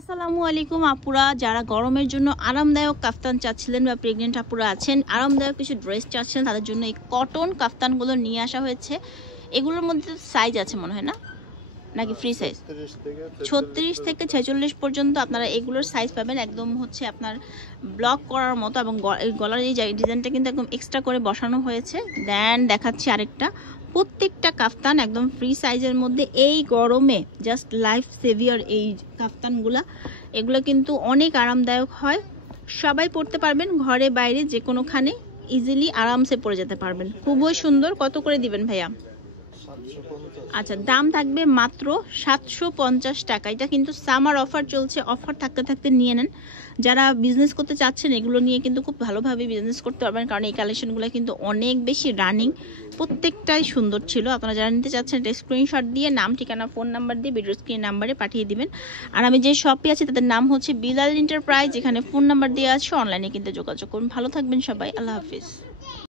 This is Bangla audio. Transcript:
আসসালামু আলাইকুম আপুরা, যারা গরমের জন্য আরামদায়ক কাফতান চাচ্ছিলেন বা প্রেগনেন্ট আপুরা আছেন, আরামদায়ক কিছু ড্রেস চাচ্ছেন, তাদের জন্য এই কটন কাফতানগুলো নিয়ে আসা হয়েছে। এগুলোর মধ্যে সাইজ আছে মনে হয় না, নাকি ফ্রি সাইজ? 36 থেকে 46 পর্যন্ত আপনারা এগুলোর সাইজ পাবেন। একদম হচ্ছে আপনার ব্লক করার মতো, এবং গলার এই ডিজাইনটা কিন্তু একদম এক্সট্রা করে বসানো হয়েছে। দেন দেখাচ্ছি আরেকটা, প্রত্যেকটা কাফতান একদম ফ্রি সাইজের মধ্যে। এই গরমে জাস্ট লাইফ সেভিয়ার এই কাফতানগুলা, এগুলো কিন্তু অনেক আরামদায়ক হয়। সবাই পরতে পারবেন, ঘরে বাইরে যে কোনোখানে ইজিলি আরামসে পরে যেতে পারবেন। খুবই সুন্দর। কত করে দিবেন ভাইয়া? আচ্ছা, দাম থাকবে মাত্র 750 টাকা। এটা কিন্তু সামার অফার চলছে, অফার থাকতে থাকতে নিয়ে নেন। যারা বিজনেস করতে চাচ্ছেন এগুলো নিয়ে কিন্তু খুব ভালোভাবে বিজনেস করতে পারবেন, কারণ এই কালেকশনগুলো কিন্তু অনেক বেশি রানিং, প্রত্যেকটাই সুন্দর ছিল। আপনারা যারা নিতে চাচ্ছেন এটা স্ক্রিনশট দিয়ে নাম, ঠিকানা, ফোন নাম্বার দিয়ে ভিডিও স্ক্রিন নাম্বারে পাঠিয়ে দিবেন। আর আমি যে শপে আছি তাদের নাম হচ্ছে বিলাল এন্টারপ্রাইজ, এখানে ফোন নাম্বার দেওয়া আছে, অনলাইনে কিন্তু যোগাযোগ করুন। ভালো থাকবেন সবাই, আল্লাহ হাফিজ।